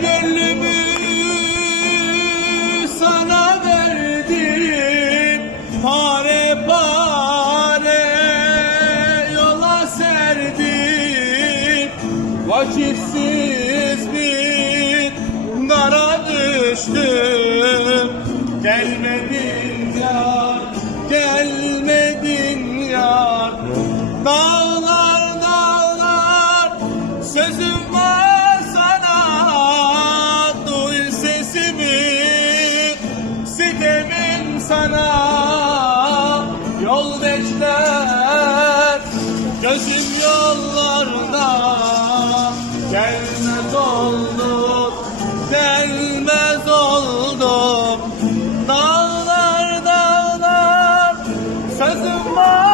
Gönlümü sana verdim Pare pare yola serdim Vakitsiz bir dara düştüm Gelmedin ya, gelmedin ya Dağlar dağlar sözüm var. sana yol bekler. Gözüm yollarda gelmez oldum Gelmez oldum. Dağlar dağlar sözüm var.